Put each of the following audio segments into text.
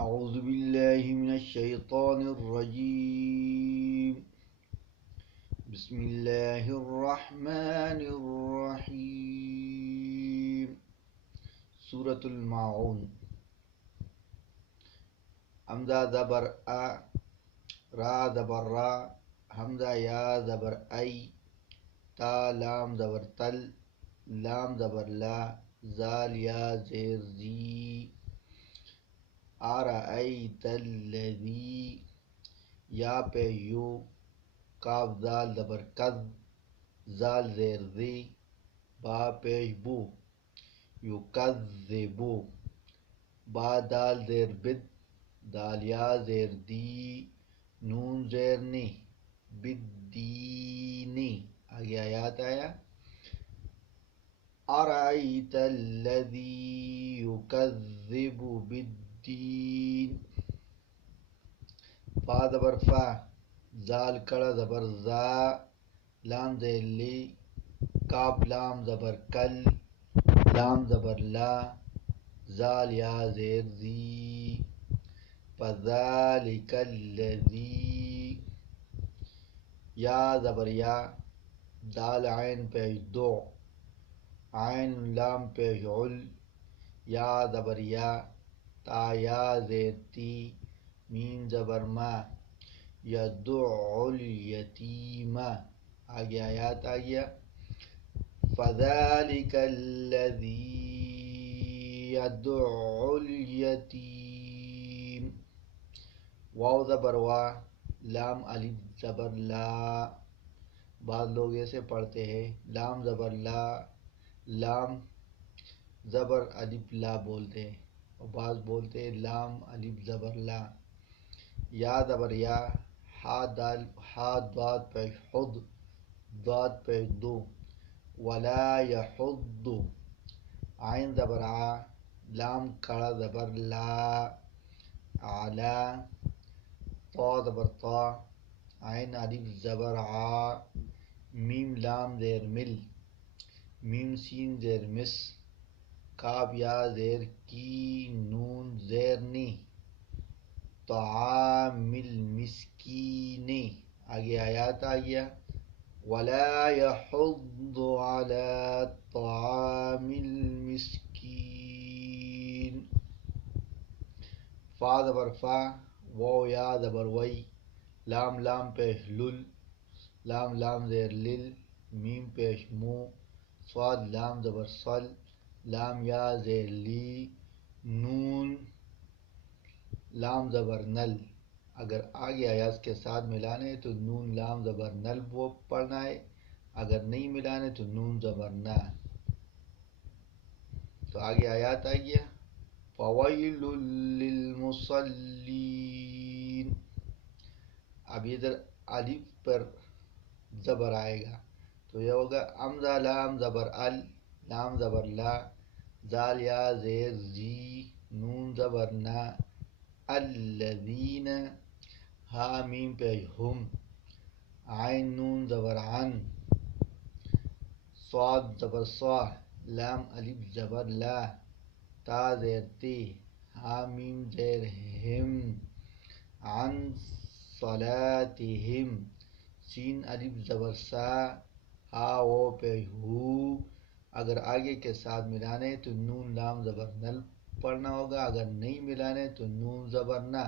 أعوذ بالله من الشيطان الرجيم. بسم الله الرحمن الرحيم. سورة الماعون. حمزة زبر أ، را زبر را، حمزة یا زبر أي، تا لام زبر تل، لام زبر لا، زال یا زیر زی. أرأيت الذي، یا پہ یو، کاف زال زبر کز، زال زیر زی، با پیش بو، یکذبو، با دال زیر بد، دال یا زیر دی، نون زیر نی، بدینی. آگے آیات آیا. أرأيت الذي يكذب بالدين. فا زبر فا، زال کڑا زبر زا، لام زیر لی، کاف لام زبر کل، لام زبر لا، زال یا زیر زی. فذلك الذي، یا زبر یا، دال عین پیش دو، عین لام پیش عل، یا زبر یا، تا یا زیر تی، میم زبر ما، یدع الیتیم. آگے آیات آ گیا. فذلك الذي يدع الیتیم. واو زبر وا، لام الف زبر لا. بعض لوگ ایسے پڑھتے ہیں لام زبر لا، لام زبر الف لا بولتے ہیں، اور بعض بولتے ہیں لام الف زبر لا. یا زبر یا، ہا ضاد پیش حد، ضاد پیش دو، ولا یحض. عین زبر آ، لام کڑا زبر لا، علا. طا زبر طا، عین الف زبر آ، میم لام زیر مل، میم سین زیر مس، کاف یا زیر کی، نون زیر نی، طعام المسکین. آگے آیات آ گیا. ولا يحض على طعام المسکین. فا زبر فا، واو یا زبر وی، لام لام پیش لل، لام لام زیر لل، میم پیش مو، صاد لام زبر صل، لام یا زیر لی، نون لام زبر نل. اگر آگے آیات کے ساتھ ملانے تو نون لام زبر نل وہ پڑھنا ہے، اگر نہیں ملانے تو نون زبر نہ. تو آگے آیات آ گیا. فویل للمصلین. اب ادھر الف پر زبر آئے گا تو یہ ہوگا حمزہ لام زبر ال، لام زبر لا، زال یا زیر زی، نون زبر نا، الذین، ہا میم پیش ہم، عین نون زبر عن، صاد زبر صا، لام الف زبر لا، تا زیر تی، ہا میم زیر ہم، عن صلاتہم، سین الف زبر سا، ہا وہ پیش ہو. اگر آگے کے ساتھ ملانے تو نون لام زبر نل پڑھنا ہوگا، اگر نہیں ملانے تو نون زبر نہ،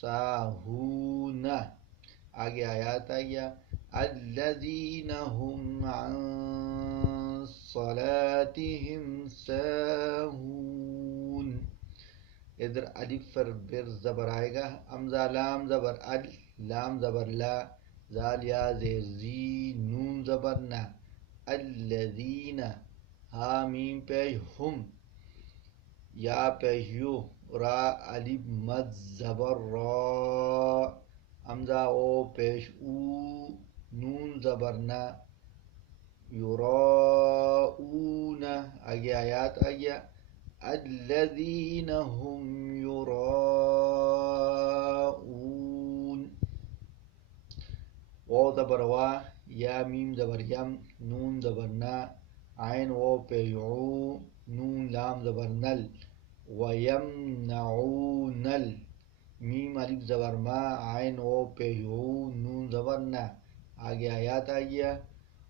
ساہون. آگے آیات آ گیا. الذین هم عن صلاتهم ساہون. ادھر الف پر بر زبر آئے گا. حمزہ لام زبر ال، لام زبر لا، زال یا زیر زی، نون زبر نا، الذین، ہا میم پیش ہم، یا پیش یو، را الف مد زبر را، حمزہ او پیش او، نون زبر نا، یراؤون. آگے آیات آ گیا. الذین هم یراؤون. واو زبر وا، یا میم زبر یم، نون زبر نا، عین او پیش عو، نون لام زبر نل، وَيَمْنَعُونَ میم الف زبر ما، عین او پیو، نون زبر نا. آگے آیات آ گیا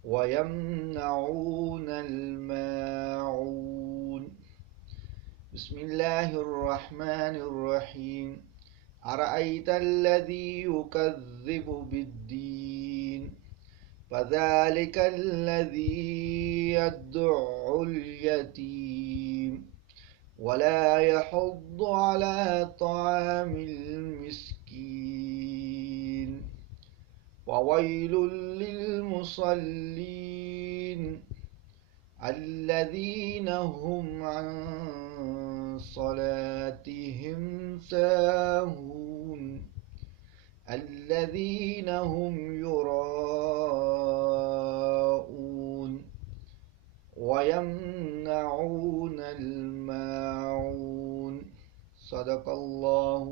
وَيَمْنَعُونَ الْمَاعُونَ. بسم اللہ الرحمن الرحیم. أَرَأَيْتَ الَّذِي يُكَذِّبُ بِالدِّينِ فَذَلِكَ الَّذِي يَدُعُّ الْيَتِيمَ وَلَا يَحُضُّ عَلَى طَعَامِ الْمِسْكِينِ وَوَيْلٌ لِّلْمُصَلِّينَ الَّذِينَ هُمْ عَن صَلَاتِهِمْ سَاهُونَ الَّذِينَ هُمْ يُرَاءُونَ وَيَمْنَعُونَ الْمَاعُونَ. صدق اللہ